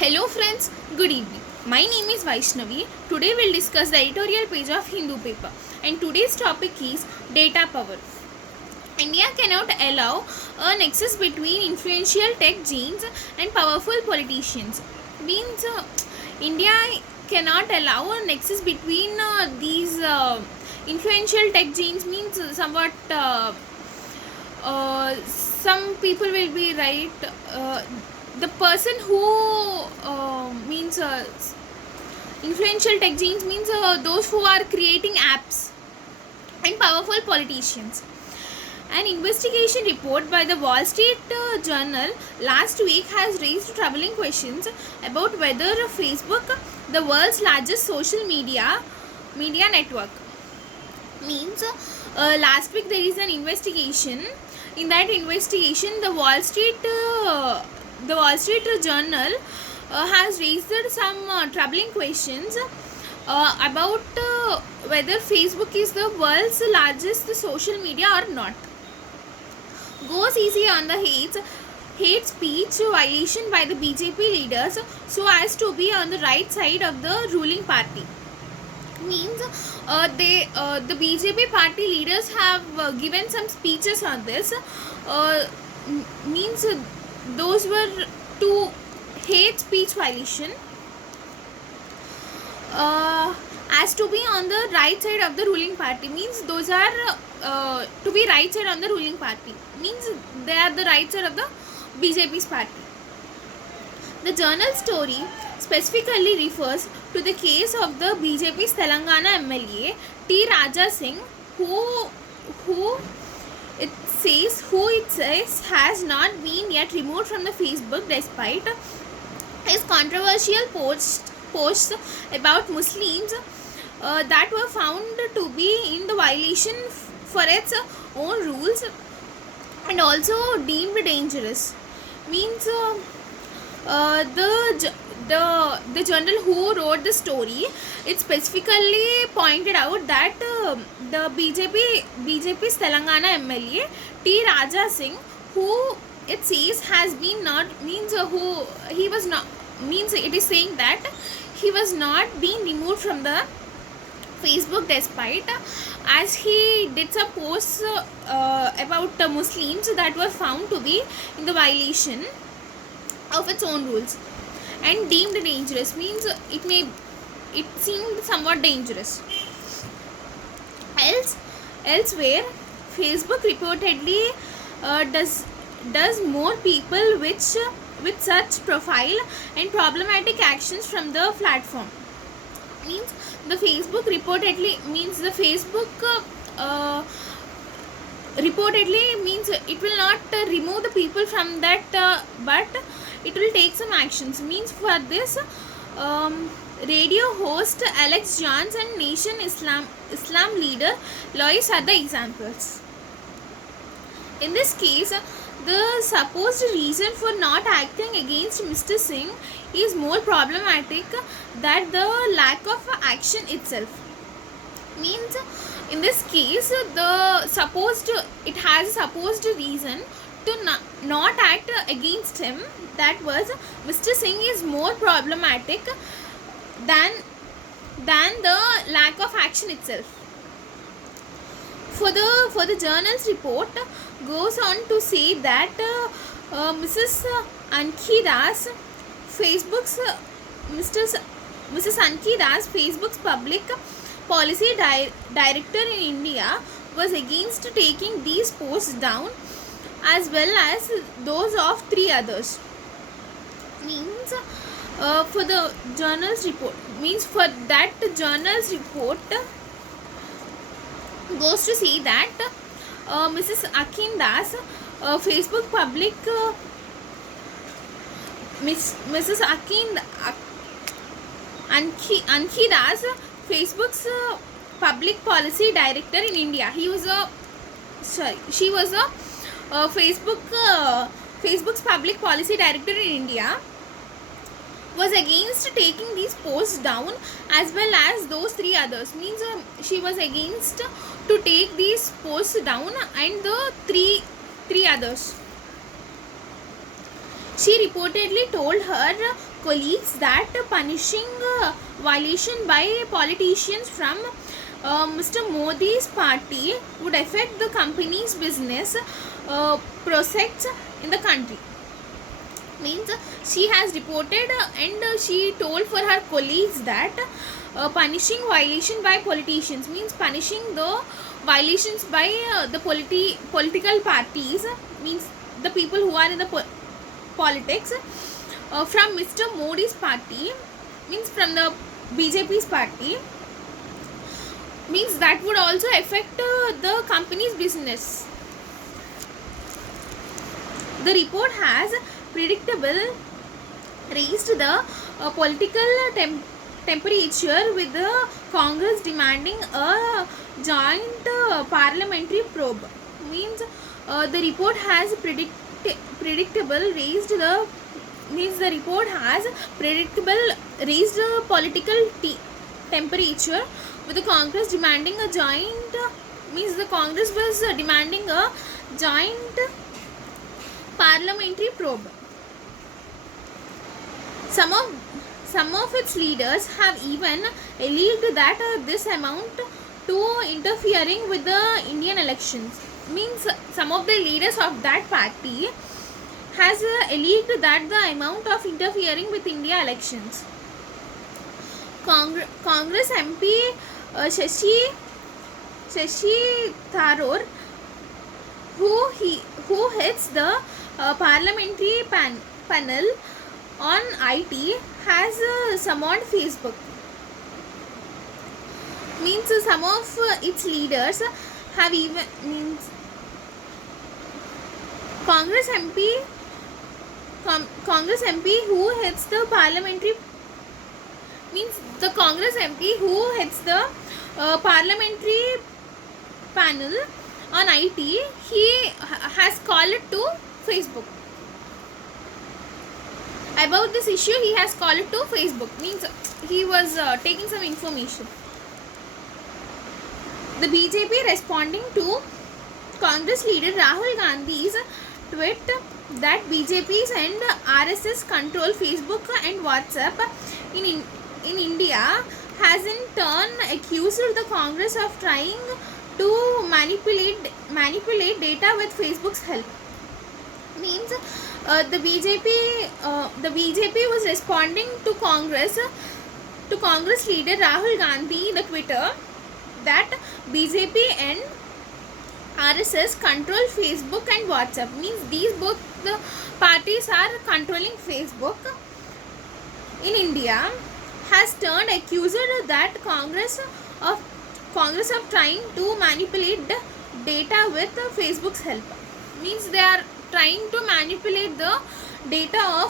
Hello friends, good evening. My name is Vaishnavi. Today we'll discuss the editorial page of Hindu paper and today's topic is data power. India cannot allow a nexus between influential tech giants and powerful politicians. Means India cannot allow a nexus between these influential tech giants means somewhat some people will be right. The person who means influential tech giants means those who are creating apps and powerful politicians. An investigation report by the Wall Street Journal last week has raised troubling questions about whether Facebook, the world's largest social media network, means last week there is an investigation. In that investigation, the Wall Street Journal has raised some troubling questions about whether Facebook is the world's largest social media or not. Goes easy on the hate speech violation by the BJP leaders so as to be on the right side of the ruling party. Means the BJP party leaders have given some speeches on this. Means those were two hate speech violation as to be on the right side of the ruling party. Means those are to be right side on the ruling party, means they are the right side of the BJP's party. The journal story specifically refers to the case of the BJP's Telangana MLA T. Raja Singh, who it says has not been yet removed from the Facebook despite his controversial posts about Muslims that were found to be in the violation for its own rules and also deemed dangerous. Means the journal who wrote the story, it specifically pointed out that the BJP's Telangana MLA T. Raja Singh, who it says has been not means who he was not means it is saying that he was not being removed from the Facebook despite as he did some posts about Muslims that were found to be in the violation of its own rules and deemed dangerous. Means it seemed somewhat dangerous. Elsewhere, Facebook reportedly does more people with such profile and problematic actions from the platform. Means the Facebook reportedly means the Facebook reportedly means it will not remove the people from that but it will take some actions. Means for this radio host Alex Jones and Nation Islam leader Lois are the examples. In this case, the supposed reason for not acting against Mr. Singh is more problematic than the lack of action itself. Means in this case, it has a supposed reason to not act against him, that was Mr. Singh, is more problematic than the lack of action itself. For the journal's report goes on to say that Mrs. Anki Das, Facebook's Mrs. Anki Das, Facebook's public policy director in India, was against taking these posts down as well as those of 3 others. Means for the journal's report, means for that journal's report goes to say that Mrs. Akin Das, Facebook public Mrs. Anki Das, Facebook's public policy director in India. She was a Facebook's public policy director in India, was against taking these posts down as well as those 3 others. Means she was against to take these posts down and the three others. She reportedly told her colleagues that punishing violation by politicians from Mr. Modi's party would affect the company's business prospects in the country. Means she has reported and she told for her colleagues that punishing violation by politicians, means punishing the violations by the political parties, means the people who are in the politics from Mr. Modi's party, means from the BJP's party, means that would also affect the company's business. The report has predictable raised the political temperature, with the Congress demanding a joint parliamentary probe. Means the report has predictable raised the, means the report has predictable raised political temperature, with the Congress demanding a joint, means the Congress was demanding a joint parliamentary probe. Some of its leaders have even alleged that this amount to interfering with the Indian elections. Means some of the leaders of that party has alleged that the amount of interfering with India elections. Congress MP Shashi Tharoor, who heads the parliamentary panel on IT, has summoned Facebook. Means some of its leaders have even, means Congress MP who heads the parliamentary, means the Congress MP who heads the parliamentary panel on IT, he has called to Facebook. About this issue, he has called to Facebook, means he was taking some information. The BJP responding to Congress leader Rahul Gandhi's tweet that BJP's and RSS control Facebook and WhatsApp in India, has in turn accused the Congress of trying to manipulate data with Facebook's help. Means the BJP was responding to Congress leader Rahul Gandhi in the Twitter that BJP and RSS control Facebook and WhatsApp. Means these both the parties are controlling Facebook in India, has turned accused that Congress of trying to manipulate the data with Facebook's help. Means they are trying to manipulate the data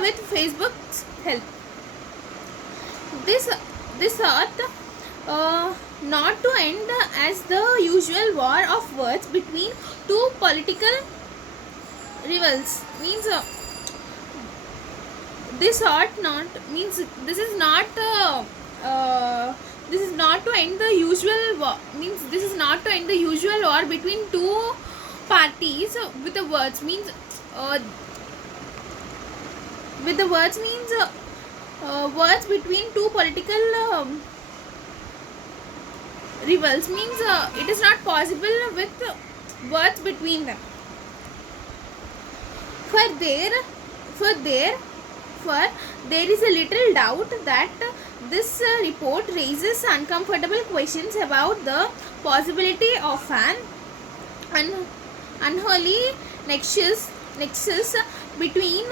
with Facebook's help. This ought not to end as the usual war of words between two political rivals. Means this ought not, means this is not to end the usual war, means this is not to end the usual war between two parties with the words. Means with the words means words between two political rivals. Means it is not possible with words between them. For there is a little doubt that this report raises uncomfortable questions about the possibility of an unholy nexus between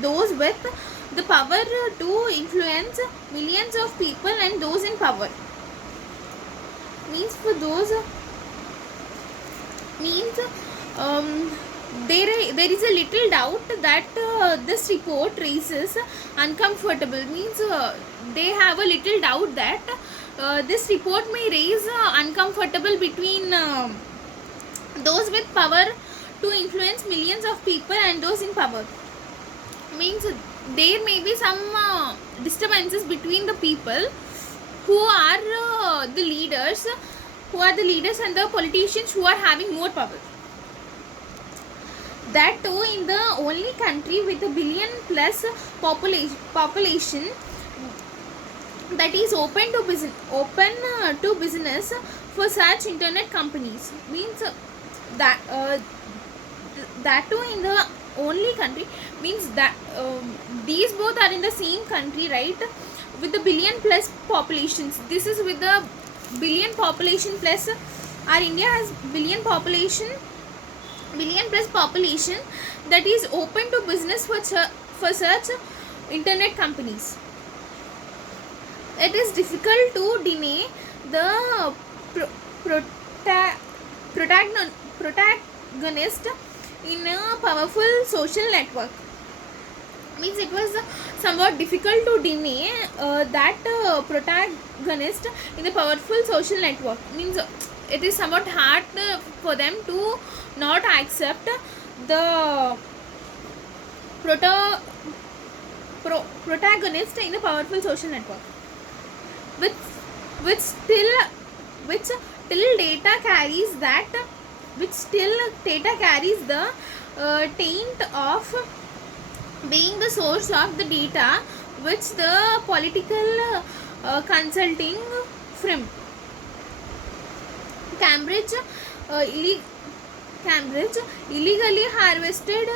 those with the power to influence millions of people and those in power. Means for those there is a little doubt that this report raises uncomfortable, means they have a little doubt that this report may raise uncomfortable between those with power to influence millions of people and those in power. Means there may be some disturbances between the people who are the leaders and the politicians who are having more power. that too in the only country with a billion plus population that is open to business for such internet companies. Means that that too in the only country, means that these both are in the same country, right, with the billion plus populations. This is with the billion population plus our India has billion plus population that is open to business for such internet companies. It is difficult to deny the protagonist in a powerful social network. Means it was somewhat difficult to deny that protagonist in a powerful social network. Means it is somewhat hard for them to not accept the protagonist in a powerful social network, which which still which till data carries that which still data carries the taint of being the source of the data which the political consulting firm Cambridge Cambridge illegally harvested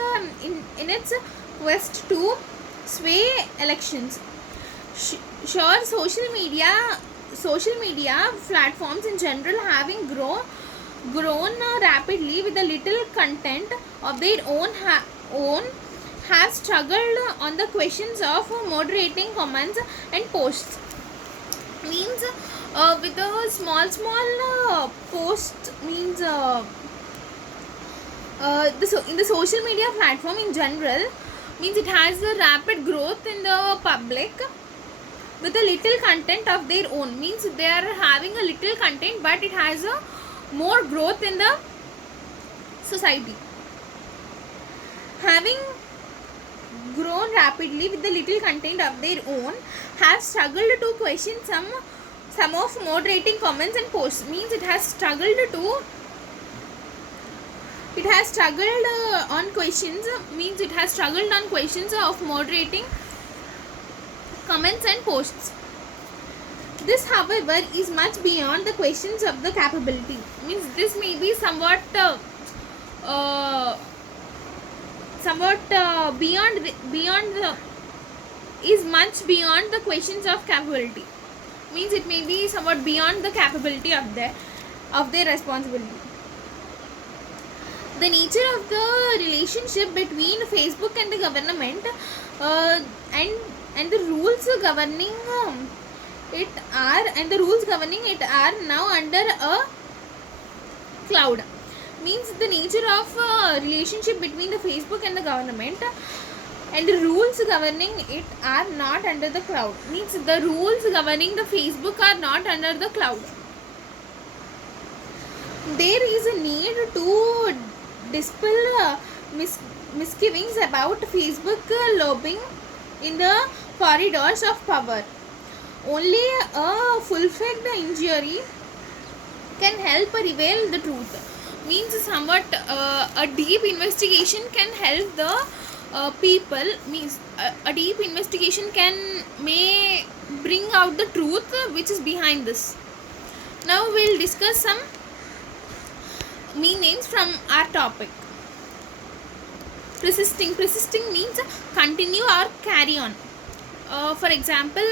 in its quest to sway elections. Sure, social media platforms in general having grown rapidly with a little content of their own have struggled on the questions of moderating comments and posts. Means with a small post, means in the social media platform in general, means it has a rapid growth in the public with a little content of their own. Means they are having a little content, but it has a more growth in the society. Having grown rapidly with the little content of their own, have struggled to question some of moderating comments and posts. Means it has struggled on questions. Means it has struggled on questions of moderating comments and posts. This, however, is much beyond the questions of the capability. Means this may be somewhat beyond the is much beyond the questions of capability. Means it may be somewhat beyond the capability of their responsibility. The nature of the relationship between Facebook and the government and the rules governing it are now under a cloud. Means the nature of relationship between the Facebook and the government and the rules governing it are not under the cloud. Means the rules governing the Facebook are not under the cloud. There is a need to dispel misgivings about Facebook lobbying in the corridors of power. Only a full-fledged inquiry can help reveal the truth. Means somewhat a deep investigation can help the people. Means a deep investigation may bring out the truth which is behind this. Now we'll discuss some meanings from our topic. Persisting means continue or carry on. For example,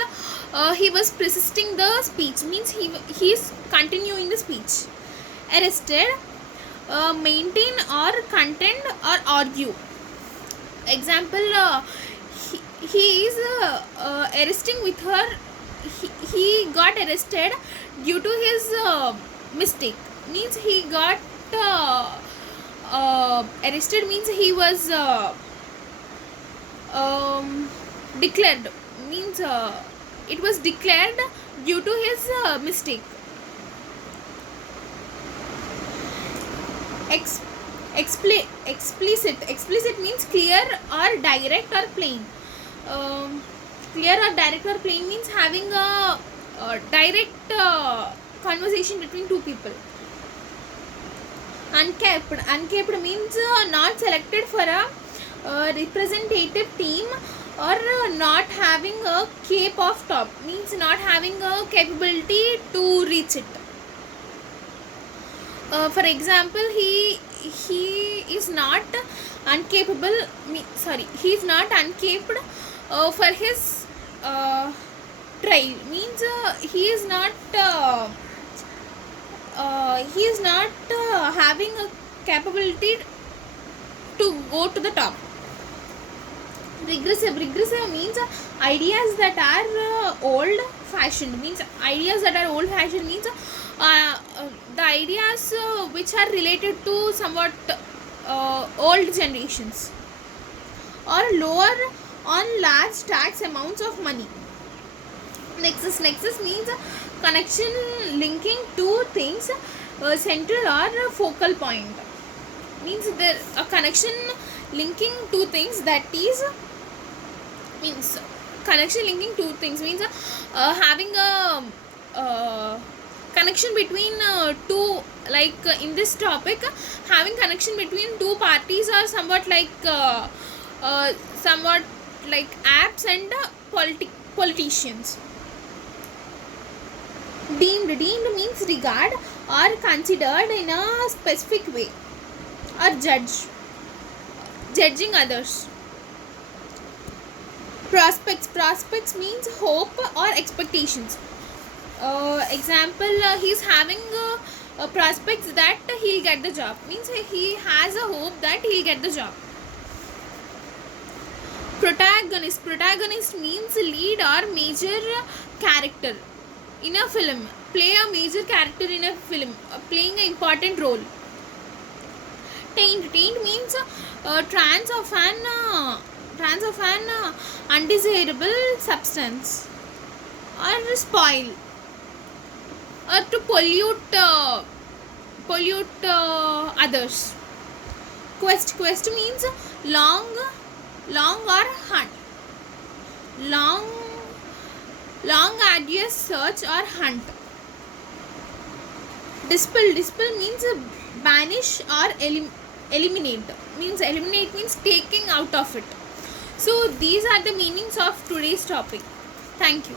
he was persisting the speech, means he is continuing the speech. Arrested, maintain or contend or argue. Example, he is arresting with her. He got arrested due to his mistake. Means he got arrested, means he was declared. Means it was declared due to his mistake. Explicit means clear or direct or plain. Clear or direct or plain means having a direct conversation between two people. Uncapped means not selected for a representative team, or not having a cape of top, means not having a capability to reach it. For example, he is not uncapable, he is not uncapped for his trial, means he is not having a capability to go to the top. Regressive means ideas that are old fashioned, means the ideas which are related to somewhat old generations, or lower on large tax amounts of money. Nexus means connection linking two things, central or focal point, means there a connection linking two things, that is means connection linking two things means having a connection between two, like in this topic, having connection between two parties, or somewhat like apps and politicians. Deemed means regard or considered in a specific way, or judging others. Prospects means hope or expectations. Example, he's having prospects that he'll get the job, means he has a hope that he'll get the job. Protagonist means lead or major character in a film, play a major character in a film, playing an important role. Taint means trans of an undesirable substance, or spoil, or to pollute others. Quest means long or hunt, long arduous search or hunt. Dispel means banish or eliminate, means taking out of it. So these are the meanings of today's topic. Thank you.